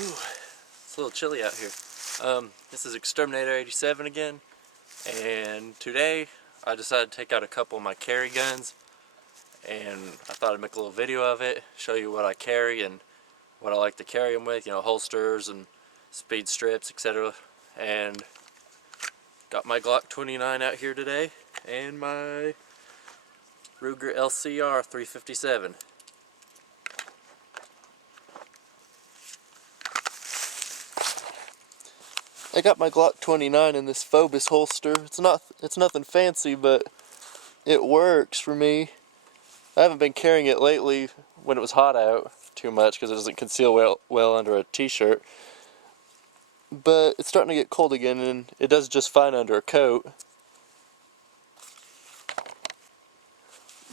Whew, it's a little chilly out here. This is Exterminator 87 again, and today I decided to take out a couple of my carry guns, and I thought I'd make a little video of it, show you what I carry and what I like to carry them with, you know, holsters and speed strips, etc. And got my Glock 29 out here today, and my Ruger LCR 357. I got my Glock 29 in this Phobos holster. It's nothing fancy, but it works for me. I haven't been carrying it lately when it was hot out too much because it doesn't conceal well under a t-shirt. But it's starting to get cold again, and it does just fine under a coat.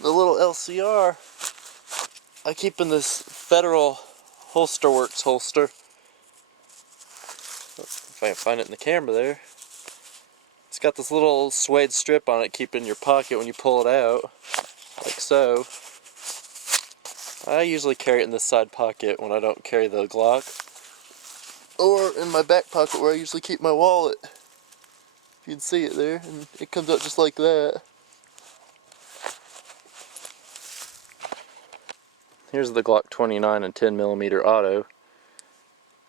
The little LCR I keep in this Federal Holsterworks holster. If I can find it in the camera there. It's got this little suede strip on it, keep it in your pocket when you pull it out, like so. I usually carry it in this side pocket when I don't carry the Glock, or in my back pocket where I usually keep my wallet. You can see it there, and it comes out just like that. Here's the Glock 29 and 10mm auto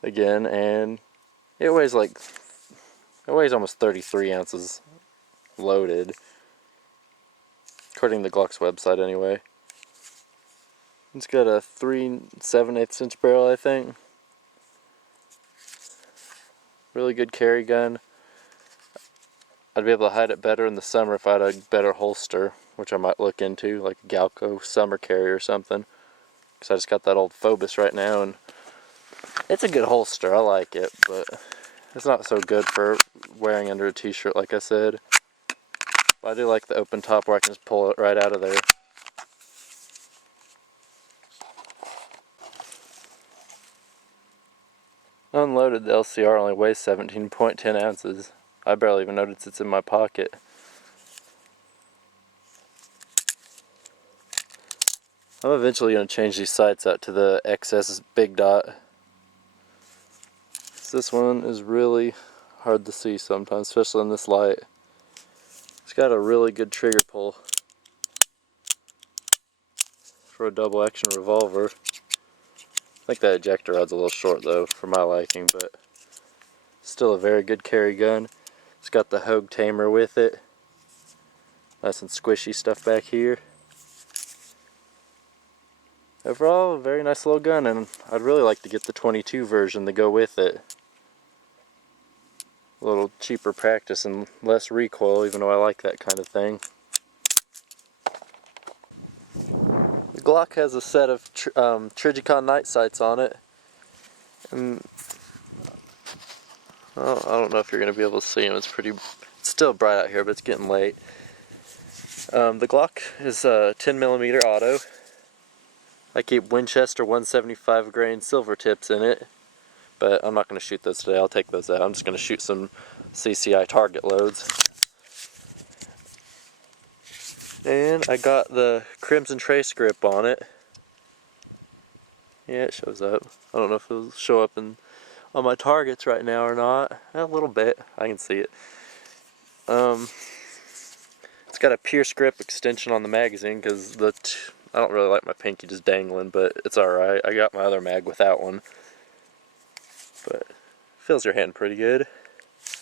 again, and it weighs almost 33 ounces loaded, according to the Glock's website anyway. It's got a 3 7/8 inch barrel, I think. Really good carry gun. I'd be able to hide it better in the summer if I had a better holster, which I might look into, like a Galco summer carry or something. Because I just got that old Phobos right now, and it's a good holster. I like it, but it's not so good for wearing under a t-shirt, like I said. But I do like the open top where I can just pull it right out of there. Unloaded, the LCR only weighs 17.10 ounces. I barely even notice it's in my pocket. I'm eventually going to change these sights out to the XS big dot. This one is really hard to see sometimes, especially in this light. It's got a really good trigger pull for a double action revolver. I think that ejector rod's a little short though for my liking, but still a very good carry gun. It's got the Hogue tamer with it. Nice and squishy stuff back here. Overall, a very nice little gun, and I'd really like to get the 22 version to go with it. A little cheaper practice and less recoil, even though I like that kind of thing. The Glock has a set of Trijicon night sights on it, and I don't know if you're going to be able to see them. It's still bright out here, but it's getting late. The Glock is a 10mm auto. I keep Winchester 175 grain silver tips in it, but I'm not going to shoot those today. I'll take those out. I'm just going to shoot some CCI target loads. And I got the Crimson Trace grip on it. Yeah, it shows up. I don't know if it'll show up on my targets right now or not. A little bit. I can see it. It's got a Pierce grip extension on the magazine because I don't really like my pinky just dangling, but it's alright. I got my other mag without one. But it feels your hand pretty good.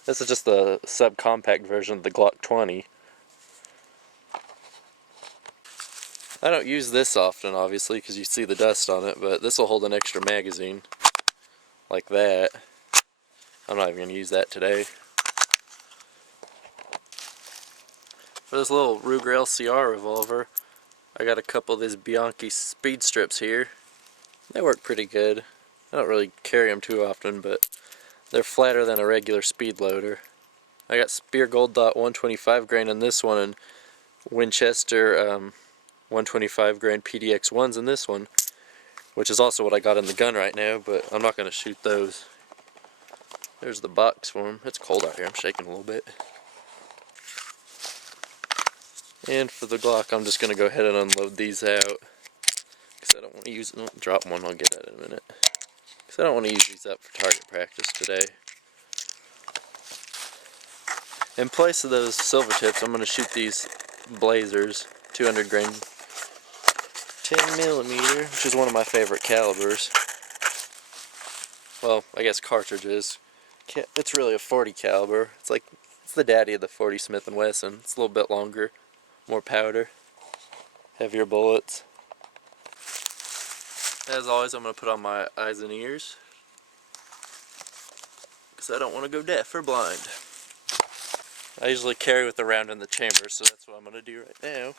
This is just the subcompact version of the Glock 20. I don't use this often, obviously, because you see the dust on it, but this will hold an extra magazine, like that. I'm not even going to use that today. For this little Ruger LCR revolver, I got a couple of these Bianchi speed strips here. They work pretty good. I don't really carry them too often, but they're flatter than a regular speed loader. I got Spear Gold Dot 125 grain in this one, and Winchester 125 grain PDX1s in this one, which is also what I got in the gun right now, but I'm not going to shoot those. There's the box for them. It's cold out here. I'm shaking a little bit. And for the Glock, I'm just going to go ahead and unload these out, because I don't want to use it. Drop one, I'll get that in a minute. because I don't want to use these up for target practice today. In place of those silver tips, I'm going to shoot these Blazers, 200 grain 10mm, which is one of my favorite calibers. Well, I guess cartridges. It's really a 40 caliber. It's the daddy of the 40 Smith & Wesson. It's a little bit longer, more powder, heavier bullets. As always, I'm going to put on my eyes and ears, because I don't want to go deaf or blind. I usually carry with the round in the chamber, so that's what I'm going to do right now.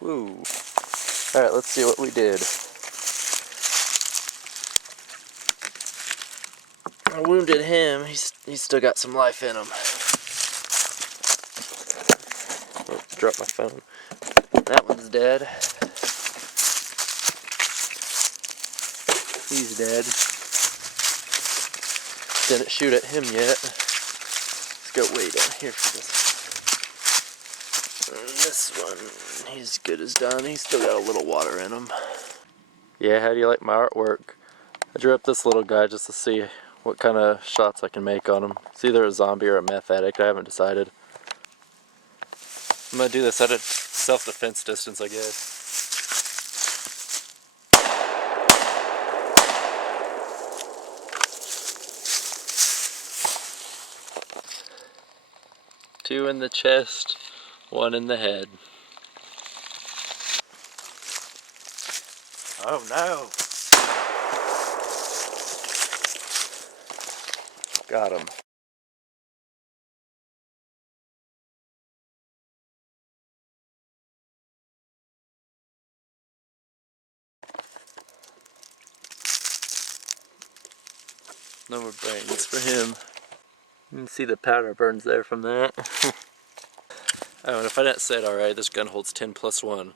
Woo. Alright, let's see what we did. I wounded him. He's still got some life in him. Oh, dropped my phone. That one's dead. He's dead. Didn't shoot at him yet. Let's go way down here for this. And this one, he's good as done. He's still got a little water in him. Yeah, how do you like my artwork? I drew up this little guy just to see what kind of shots I can make on him. It's either a zombie or a meth addict, I haven't decided. I'm gonna do this at a self-defense distance, I guess. Two in the chest, one in the head. Oh no! Got him. No more brains for him. You can see the powder burns there from that. Oh, and if I didn't say it alright, this gun holds 10+1.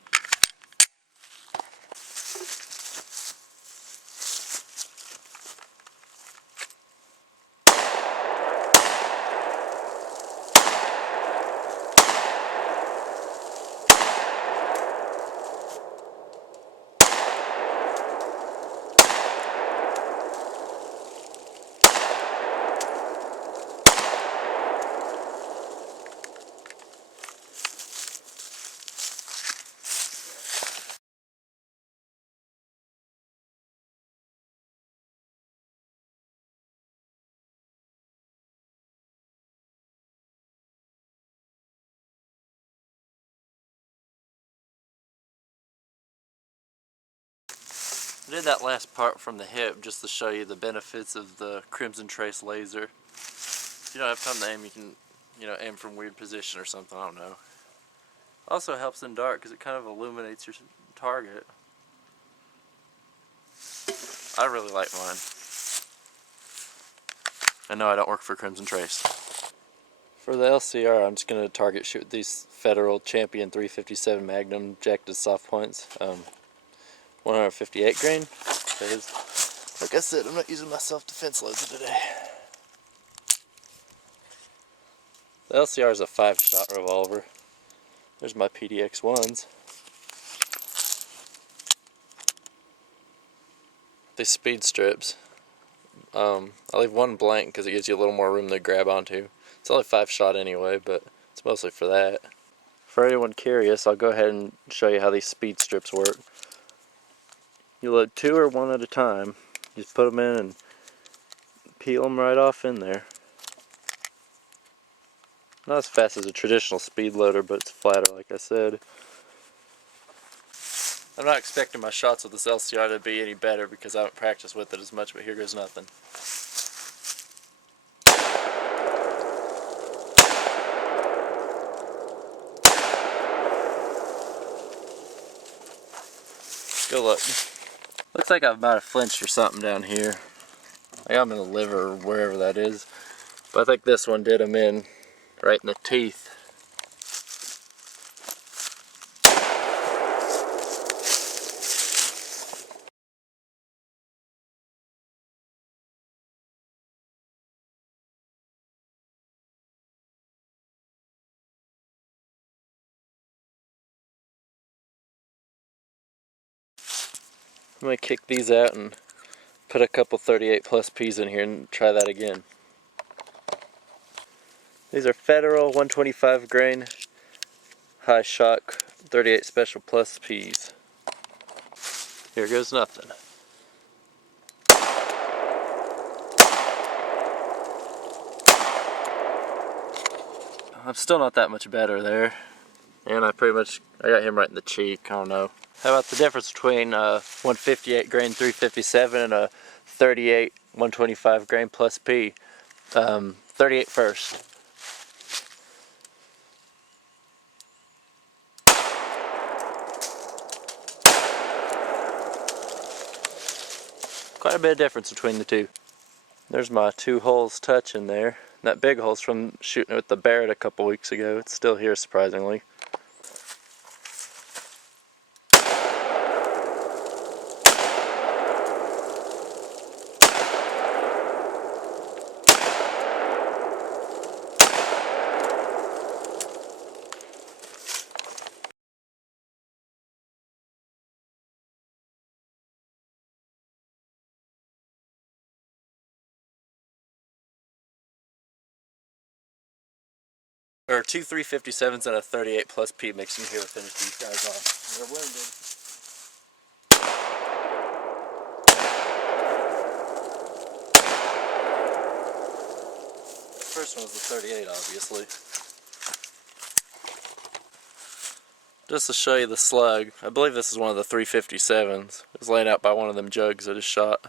I did that last part from the hip just to show you the benefits of the Crimson Trace laser. If you don't have time to aim, you can, aim from a weird position or something, I don't know. Also helps in dark because it kind of illuminates your target. I really like mine. I know I don't work for Crimson Trace. For the LCR, I'm just going to target shoot these Federal Champion 357 Magnum jacked soft points. 158 grain. Because, like I said, I'm not using my self-defense loads today. The LCR is a 5-shot revolver. There's my PDX 1s. These speed strips. I leave one blank because it gives you a little more room to grab onto. It's only 5-shot anyway, but it's mostly for that. For anyone curious, I'll go ahead and show you how these speed strips work. You load 2 or 1 at a time. You just put them in and peel them right off in there. Not as fast as a traditional speed loader, but it's flatter, like I said. I'm not expecting my shots with this LCR to be any better because I haven't practiced with it as much, but here goes nothing. Go look. Looks like I might have flinched or something down here. I got them in the liver or wherever that is. But I think this one did them in right in the teeth. I'm going to kick these out and put a couple 38 plus Ps in here and try that again. These are Federal 125 grain high shock 38 special plus Ps. Here goes nothing. I'm still not that much better there. And I got him right in the cheek, I don't know. How about the difference between 158 grain 357 and a 38 125 grain plus P? 38 first. Quite a bit of difference between the two. There's my 2 holes touching there. That big hole's from shooting it with the Barrett a couple weeks ago. It's still here, surprisingly. There are 2 357s and a 38 plus P mixed in here to finish these guys off. They're wounded. The first one was the 38, obviously. Just to show you the slug, I believe this is one of the 357s. It was laid out by one of them jugs I just shot.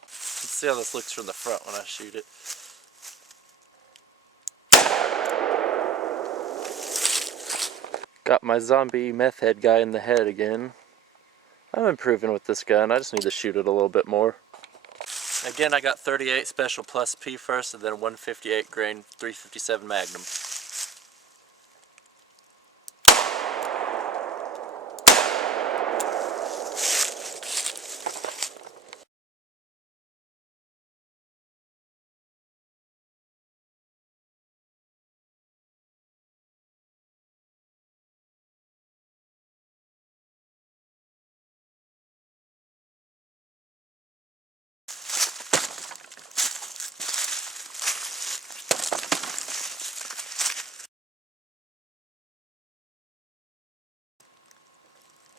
Let's see how this looks from the front when I shoot it. Got my zombie meth head guy in the head again. I'm improving with this gun, I just need to shoot it a little bit more. Again, I got 38 special plus P first and then 158 grain 357 Magnum.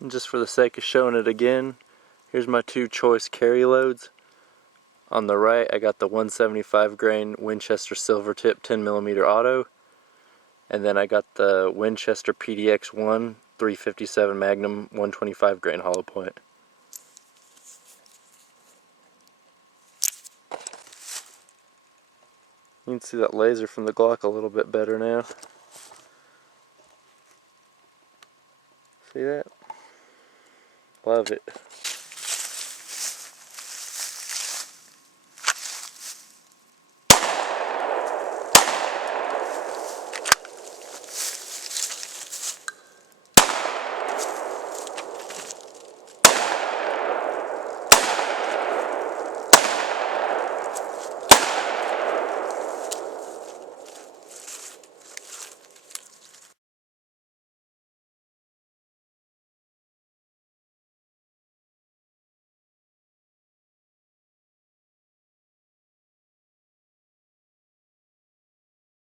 And just for the sake of showing it again, here's my 2 choice carry loads. On the right, I got the 175 grain Winchester silver tip 10mm auto, and then I got the Winchester PDX-1 357 Magnum 125 grain hollow point. You can see that laser from the Glock a little bit better now. See that? Love it.